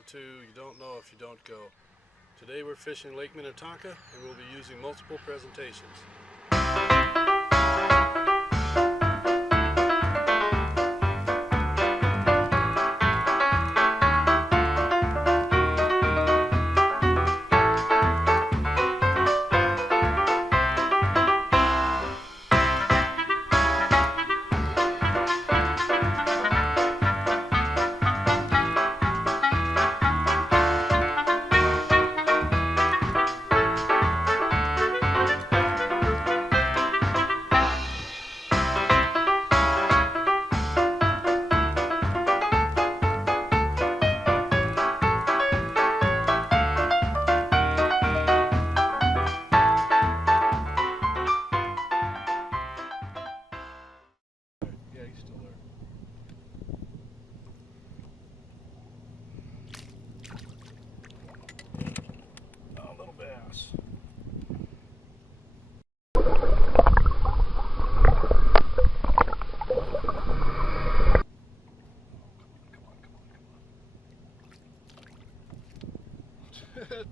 welcome to You Don't Know If You Don't Go. Today we're fishing Lake Minnetonka and we'll be using multiple presentations.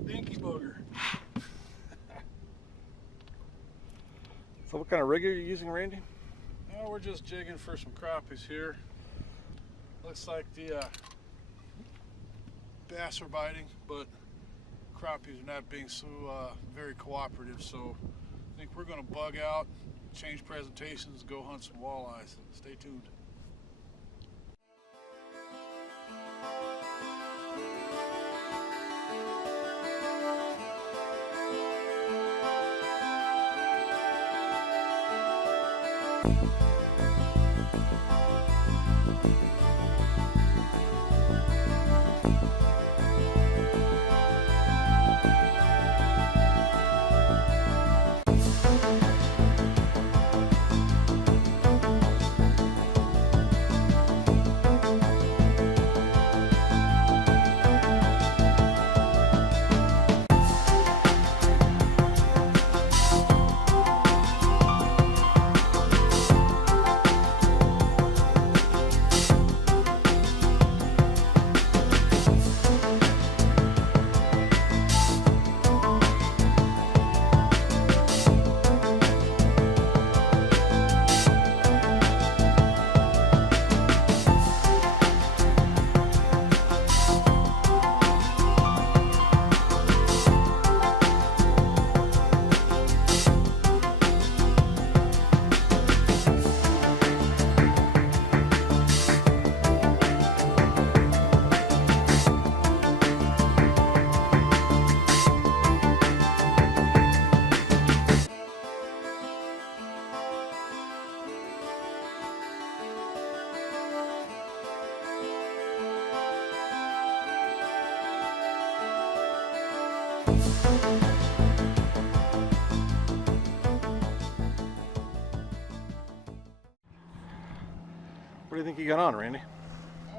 Dinky booger. So what kind of rig are you using, Randy? Well, we're just jigging for some crappies here. Looks like the bass are biting, but crappies are not being so very cooperative, so I think we're going to bug out, change presentations, go hunt some walleyes. Stay tuned. What do you think you got on, Randy?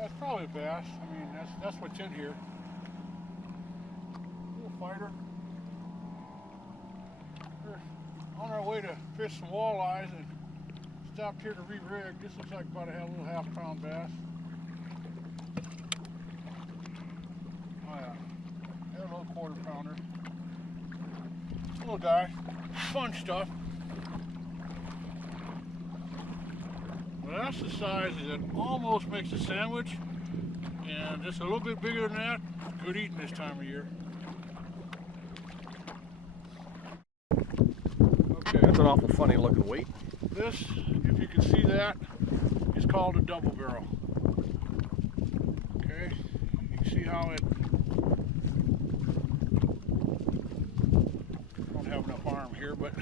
It's probably a bass. I mean, that's what's in here. Little fighter. We're on our way to fish some walleyes and stopped here to re-rig. This looks like about a little half-pound bass. Oh yeah, they're a little quarter-pounder. Little guy, fun stuff. Well, that's the size that almost makes a sandwich, and just a little bit bigger than that. Good eating this time of year. Okay, That's an awful funny looking weight. this, if you can see that, is called a double barrel. Okay, you can see how it, I don't have enough arm here, but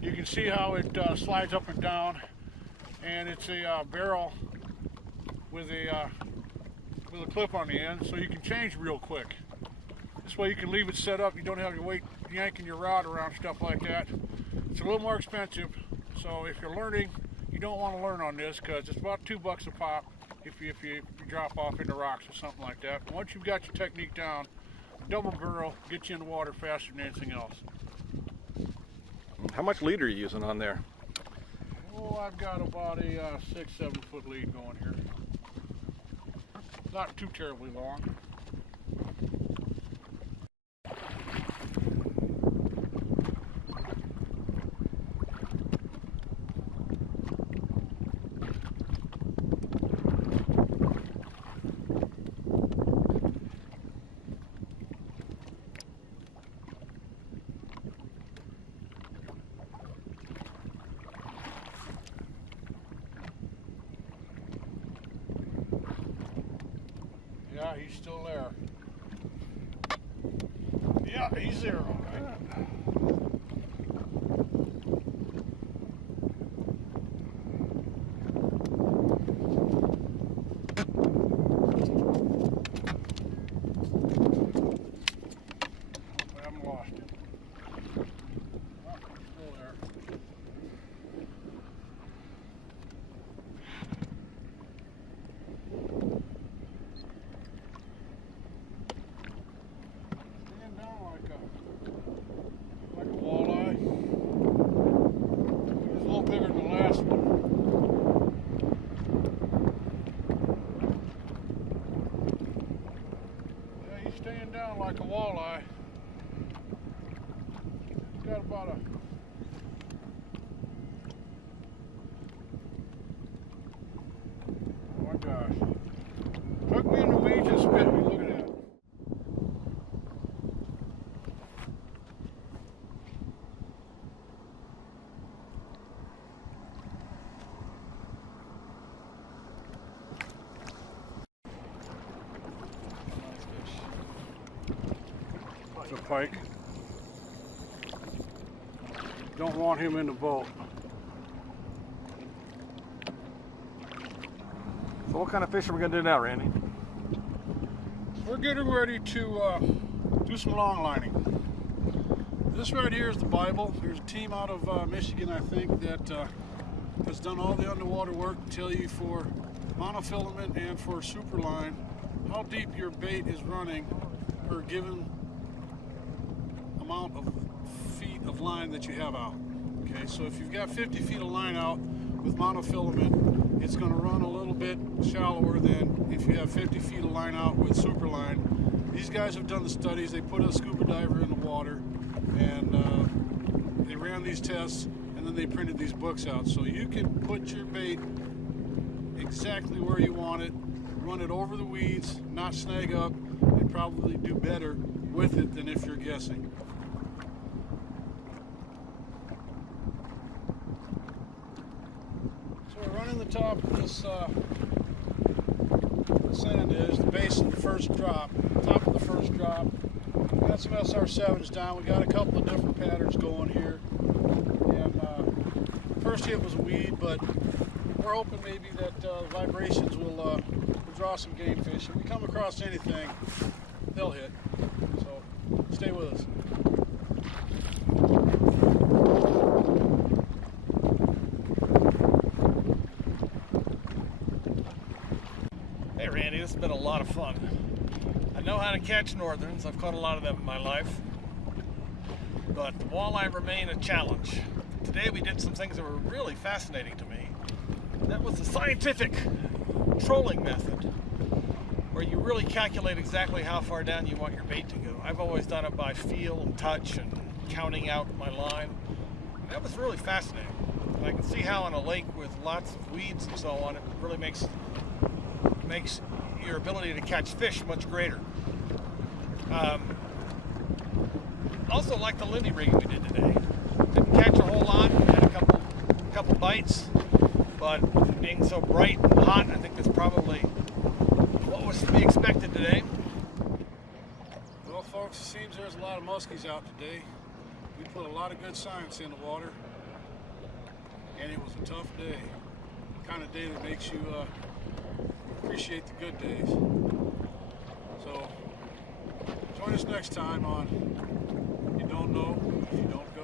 you can see how it slides up and down. And it's a barrel with a clip on the end, so you can change real quick. This way you can leave it set up. You don't have your weight yanking your rod around, stuff like that. It's a little more expensive, so if you're learning, you don't want to learn on this because it's about $2 a pop if you drop off into rocks or something like that. But once you've got your technique down, double barrel gets you in the water faster than anything else. How much lead are you using on there? Oh, I've got about a 6-7 foot lead going here. Not too terribly long. he's still there. Yeah, he's there, all right. We haven't lost him. Oh, he's still there. Stand down like a walleye. He's a little bigger than the last one. Yeah, he's staying down like a walleye. He's got about a oh my gosh. Took me in the weeds and spit me. Look at that. It's a pike. Don't want him in the boat. So what kind of fish are we going to do now, Randy? We're getting ready to do some long lining. This right here is the Bible. There's a team out of Michigan, I think, that has done all the underwater work to tell you for monofilament and for superline how deep your bait is running per given amount of feet of line that you have out. Okay, so if you've got 50 feet of line out with monofilament, it's going to run a little bit shallower than if you have 50 feet of line out with superline. These guys have done the studies. They put a scuba diver in the water and they ran these tests, and then they printed these books out. So you can put your bait exactly where you want it, run it over the weeds, not snag up, and probably do better with it than if you're guessing. So we're running the top of this sand is the base of the first drop, top of the first drop. We got some SR7s down. We got a couple of different patterns going here. And first hit was a weed, but we're hoping maybe that vibrations will draw some game fish. If we come across anything, they'll hit. So stay with us. Hey Randy, this has been a lot of fun. I know how to catch northerns. I've caught a lot of them in my life. But the walleye remain a challenge. Today we did some things that were really fascinating to me. That was the scientific trolling method, where you really calculate exactly how far down you want your bait to go. I've always done it by feel and touch and counting out my line. And that was really fascinating. And I can see how on a lake with lots of weeds and so on, it really makes your ability to catch fish much greater. Also like the Lindy rigging we did today. Didn't catch a whole lot, had a couple bites, but being so bright and hot, I think that's probably what was to be expected today. Well folks, it seems there's a lot of muskies out today. We put a lot of good science in the water, and it was a tough day. The kind of day that makes you appreciate the good days. So join us next time on You Don't Know If You Don't